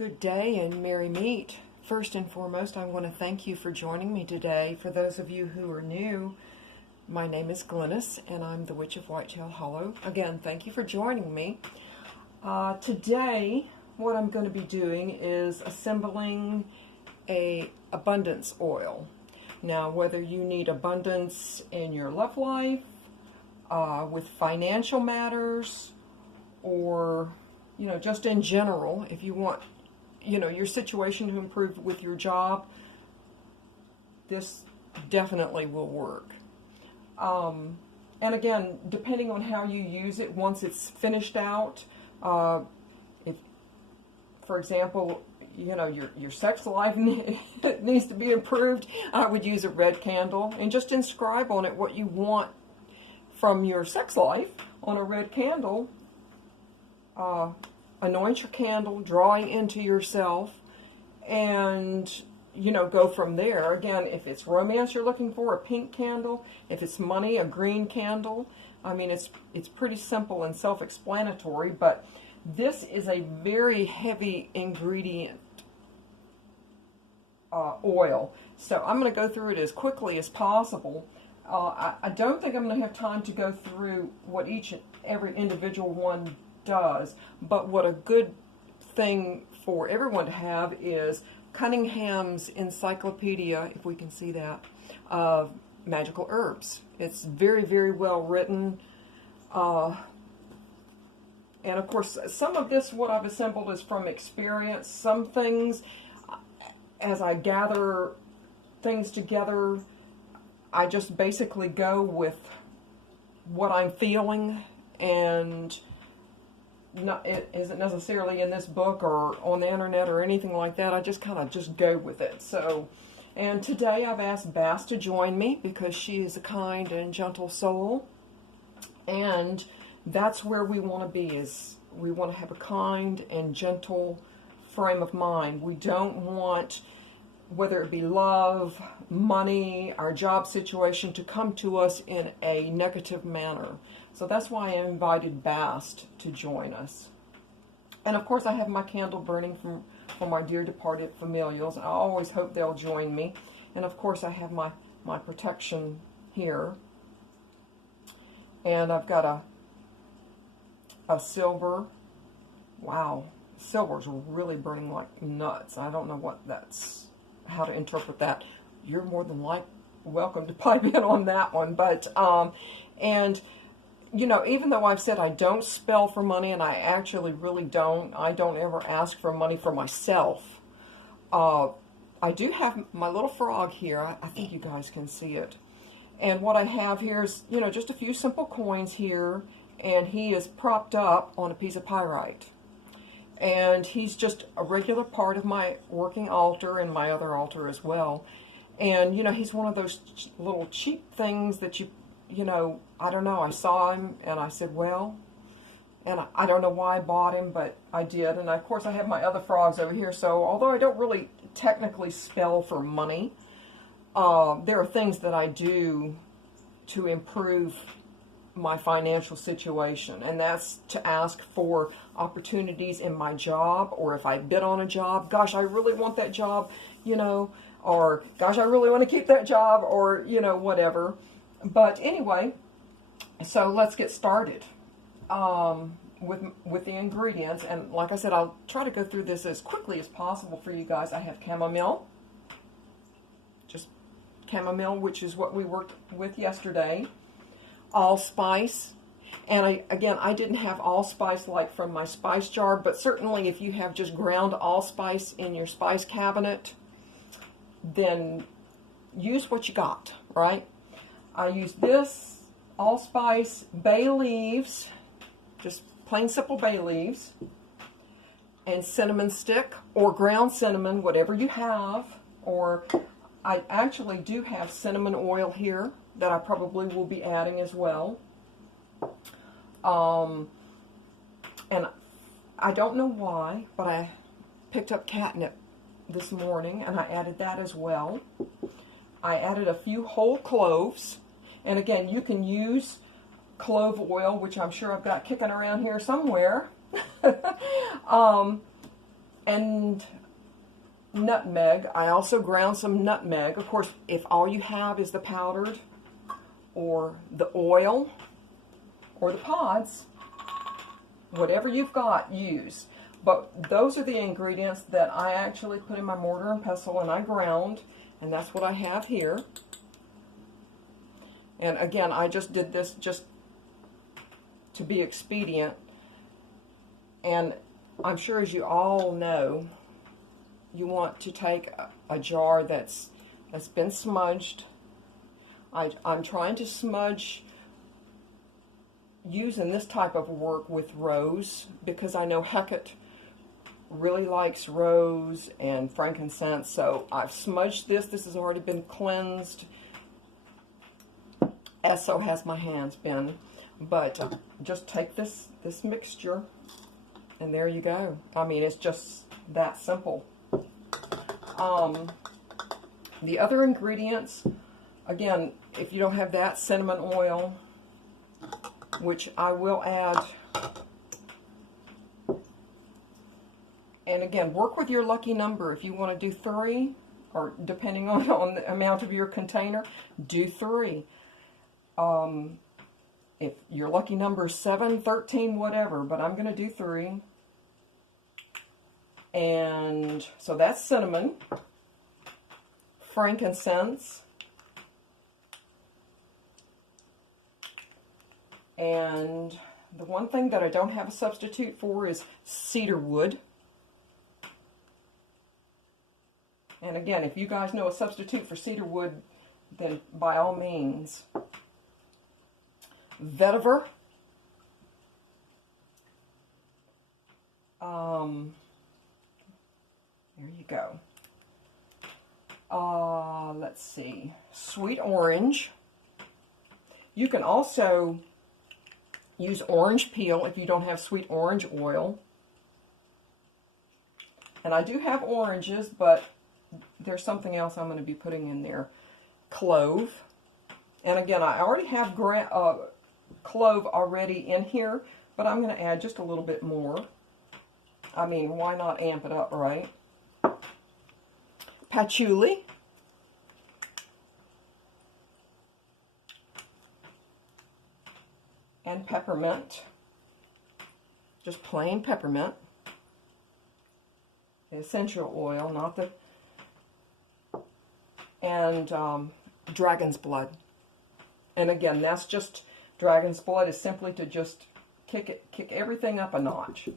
Good day and merry meet. First and foremost, I want to thank you for joining me today. For those of you who are new, my name is Glennis and I'm the Witch of Whitetail Hollow. Again, thank you for joining me. Today, what I'm going to be doing is assembling a abundance oil. Now, whether you need abundance in your love life, with financial matters, or just in general, if you want your situation to improve with your job, this definitely will work. And again, depending on how you use it, once it's finished out, if, for example, your sex life needs to be improved, I would use a red candle and just inscribe on it what you want from your sex life on a red candle. Anoint your candle, drawing into yourself, and go from there. Again, if it's romance you're looking for, a pink candle. If it's money, a green candle. I mean, it's pretty simple and self-explanatory, but this is a very heavy ingredient oil. So I'm going to go through it as quickly as possible. I don't think I'm going to have time to go through what each and every individual one does, but what a good thing for everyone to have is Cunningham's Encyclopedia, if we can see that, of magical herbs. It's very, very well written. And of course, some of this, what I've assembled, is from experience. Some things, as I gather things together, I just basically go with what I'm feeling, and it isn't necessarily in this book or on the internet or anything like that. I just kind of just go with it. So, and today I've asked Bass to join me because she is a kind and gentle soul, and that's where we want to be. Is we want to have a kind and gentle frame of mind. We don't want, whether it be love, money, our job situation, to come to us in a negative manner. So that's why I invited Bass to join us. And of course I have my candle burning for my dear departed familials. I always hope they'll join me. And of course I have my protection here. And I've got a silver. Wow, silver's really burning like nuts. I don't know how to interpret that. You're more than welcome to pipe in on that one. But and even though I've said I don't spell for money, and I actually really don't, I don't ever ask for money for myself. I do have my little frog here. I think you guys can see it. And what I have here is, just a few simple coins here, and he is propped up on a piece of pyrite. And he's just a regular part of my working altar and my other altar as well. And, he's one of those little cheap things that I don't know, I saw him and I said, well, and I don't know why I bought him, but I did. And of course I have my other frogs over here. So although I don't really technically spell for money, there are things that I do to improve my financial situation, and that's to ask for opportunities in my job, or if I bid on a job, gosh, I really want that job, or gosh, I really want to keep that job, or whatever. But anyway, so let's get started with the ingredients. And like I said, I'll try to go through this as quickly as possible for you guys. I have chamomile, just chamomile, which is what we worked with yesterday. Allspice, and I didn't have allspice like from my spice jar, but certainly if you have just ground allspice in your spice cabinet, then use what you got, right? I use this allspice, bay leaves, just plain simple bay leaves, and cinnamon stick or ground cinnamon, whatever you have. Or I actually do have cinnamon oil here that I probably will be adding as well. And I don't know why, but I picked up catnip this morning and I added that as well. I added a few whole cloves, and again, you can use clove oil, which I'm sure I've got kicking around here somewhere. And nutmeg. I also ground some nutmeg. Of course, if all you have is the powdered or the oil or the pods, whatever you've got, use. But those are the ingredients that I actually put in my mortar and pestle and I ground, and that's what I have here. And again, I just did this just to be expedient. And I'm sure, as you all know, you want to take a jar that's been smudged. I'm trying to smudge using this type of work with rose, because I know Hecate really likes rose and frankincense. So I've smudged this. This has already been cleansed, as so has my hands been. But just take this mixture, and there you go. I mean, it's just that simple. The other ingredients, again, if you don't have that, cinnamon oil, which I will add. And again, work with your lucky number. If you want to do 3, or depending on the amount of your container, do 3. If your lucky number is 7, 13, whatever, but I'm going to do 3. And so that's cinnamon, frankincense, and the one thing that I don't have a substitute for is cedar wood. And again, if you guys know a substitute for cedar wood, then by all means. Vetiver. There you go. Let's see. Sweet orange. You can also use orange peel if you don't have sweet orange oil. And I do have oranges, but there's something else I'm going to be putting in there. Clove. And again, I already have clove already in here, but I'm going to add just a little bit more. I mean, why not amp it up, right? Patchouli. And peppermint. Just plain peppermint. Essential oil, not the... And dragon's blood. And again, that's just, dragon's blood is simply to just kick everything up a notch.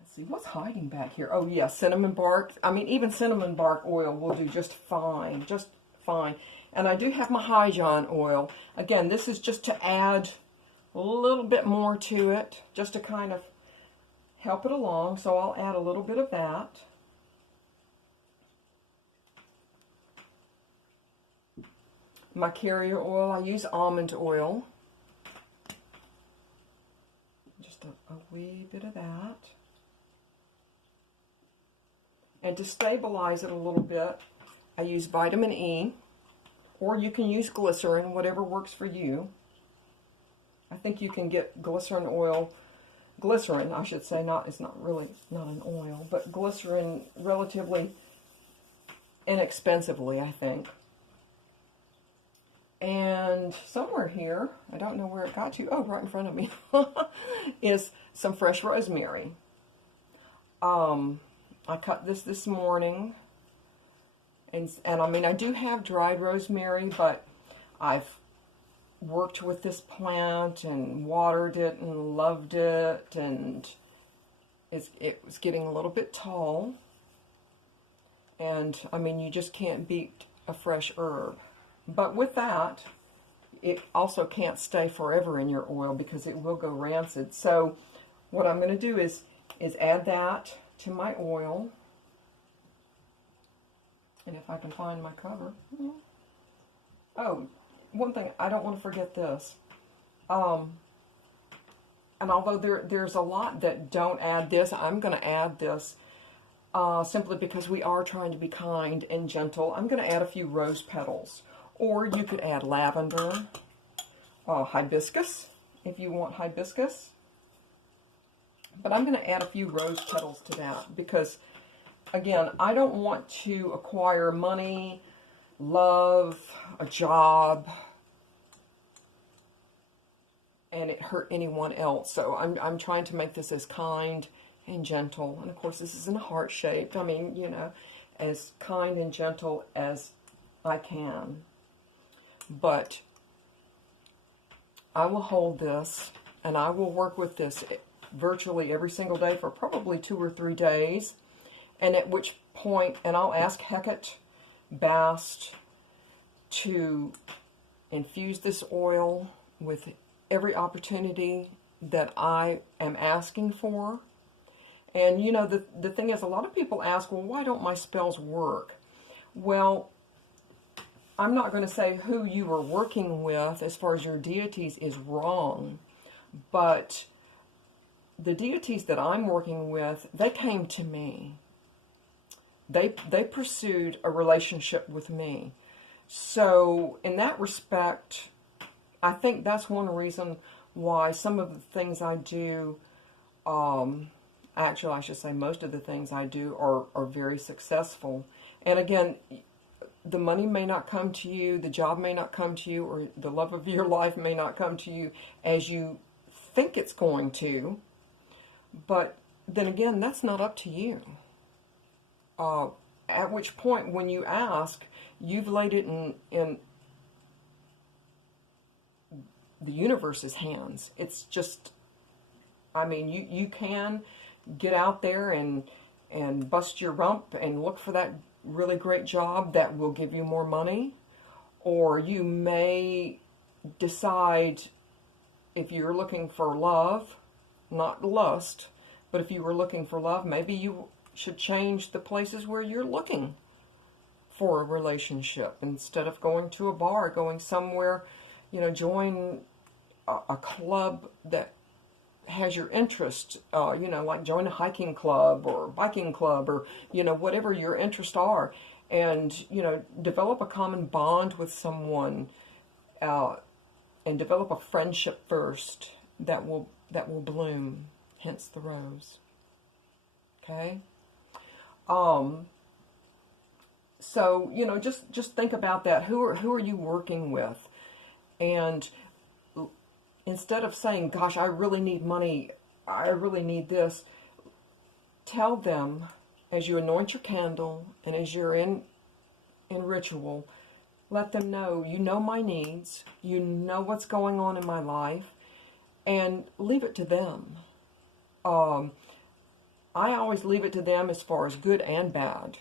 Let's see, what's hiding back here? Oh yeah, cinnamon bark. I mean, even cinnamon bark oil will do just fine, just fine. And I do have my Hyjon oil. Again, this is just to add a little bit more to it, just to kind of help it along. So I'll add a little bit of that. My carrier oil, I use almond oil. Just a wee bit of that. And to stabilize it a little bit, I use vitamin E, or you can use glycerin, whatever works for you. I think you can get glycerin I should say, it's not really not an oil, but glycerin relatively inexpensively, I think. And somewhere here, I don't know where it got to, oh, right in front of me, is some fresh rosemary. I cut this morning, and I mean, I do have dried rosemary, but I've worked with this plant and watered it and loved it, and it was getting a little bit tall. And I mean, you just can't beat a fresh herb. But with that, it also can't stay forever in your oil because it will go rancid. So what I'm going to do is add that to my oil. And if I can find my cover. Oh, one thing, I don't want to forget this. And although there's a lot that don't add this, I'm going to add this simply because we are trying to be kind and gentle. I'm going to add a few rose petals. Or you could add lavender, hibiscus, if you want hibiscus. But I'm going to add a few rose petals to that because, again, I don't want to acquire money, love, a job, and it hurt anyone else. So I'm trying to make this as kind and gentle. And of course, this isn't a heart shaped. I mean, you know, as kind and gentle as I can. But I will hold this and I will work with this virtually every single day for probably 2 or 3 days. And at which point, and I'll ask Hecate, Bast, to infuse this oil with every opportunity that I am asking for. And you know, the thing is, a lot of people ask, well, why don't my spells work? Well, I'm not going to say who you are working with as far as your deities is wrong, but the deities that I'm working with, they came to me. They pursued a relationship with me. So in that respect, I think that's one reason why some of the things I do, actually I should say most of the things I do are very successful. And again, the money may not come to you, the job may not come to you, or the love of your life may not come to you as you think it's going to. But then again, that's not up to you. At which point, when you ask, you've laid it in the universe's hands. It's just, I mean, you can get out there and bust your rump and look for that really great job that will give you more money. Or you may decide, if you're looking for love, not lust, but if you were looking for love, maybe you should change the places where you're looking for a relationship. Instead of going to a bar, going somewhere, you know, join a club that has your interest, you know, like join a hiking club or biking club or, you know, whatever your interests are. And, you know, develop a common bond with someone and develop a friendship first that will bloom, hence the rose. Okay? So, you know, just think about that. Who are you working with? And instead of saying, gosh, I really need money, I really need this, tell them as you anoint your candle and as you're in ritual, let them know, you know my needs, you know what's going on in my life, and leave it to them. I always leave it to them as far as good and bad,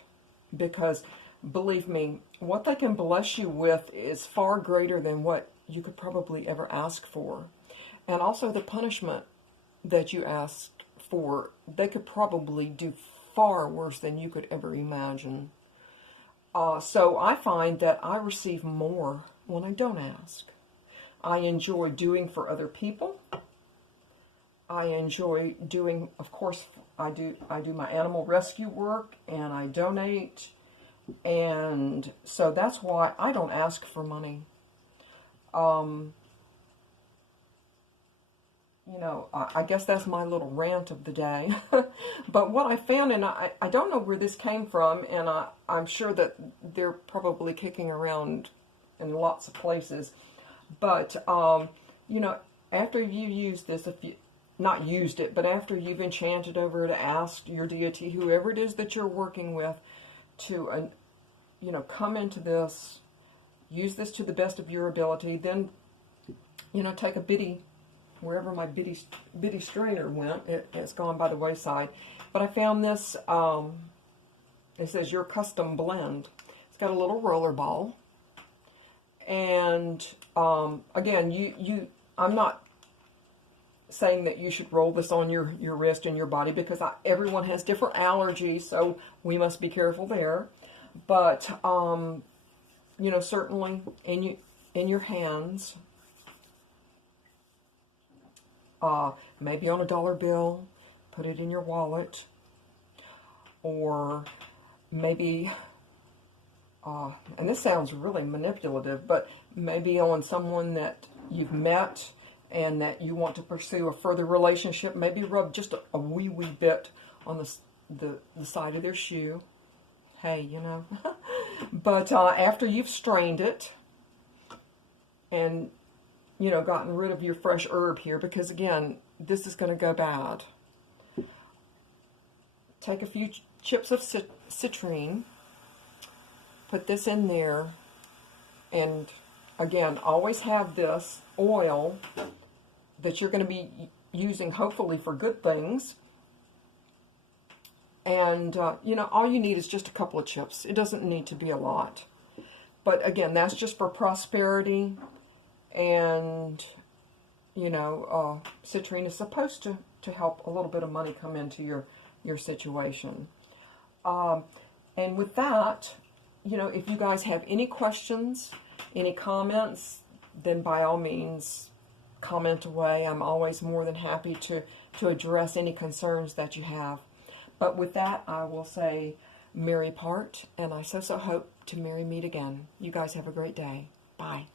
because believe me, what they can bless you with is far greater than what you could probably ever ask for. And also the punishment that you ask for, they could probably do far worse than you could ever imagine. So I find that I receive more when I don't ask. I enjoy doing for other people. I enjoy doing, of course, I do my animal rescue work, and I donate, and so that's why I don't ask for money. You know, I guess that's my little rant of the day. But what I found, and I don't know where this came from, and I'm sure that they're probably kicking around in lots of places, but, you know, after you use this, if you, not used it, but after you've enchanted over to ask your deity, whoever it is that you're working with, to, you know, come into this, use this to the best of your ability, then, you know, take a bitty, wherever my bitty strainer went, it's gone by the wayside. But I found this, it says your custom blend. It's got a little roller ball. And, again, I'm not saying that you should roll this on your wrist and your body, because everyone has different allergies, so we must be careful there. But, you know, certainly in your hands, maybe on a dollar bill, put it in your wallet, or maybe, and this sounds really manipulative, but maybe on someone that you've met and that you want to pursue a further relationship, maybe rub just a wee bit on the side of their shoe. Hey, you know. But after you've strained it and, you know, gotten rid of your fresh herb here, because again, this is going to go bad. Take a few chips of citrine, put this in there, and again, always have this oil that you're going to be using hopefully for good things. And, you know, all you need is just a couple of chips. It doesn't need to be a lot. But again, that's just for prosperity. And, you know, citrine is supposed to help a little bit of money come into your situation. And with that, you know, if you guys have any questions, any comments, then by all means, comment away. I'm always more than happy to address any concerns that you have. But with that, I will say, merry part, and I so hope to merry meet again. You guys have a great day. Bye.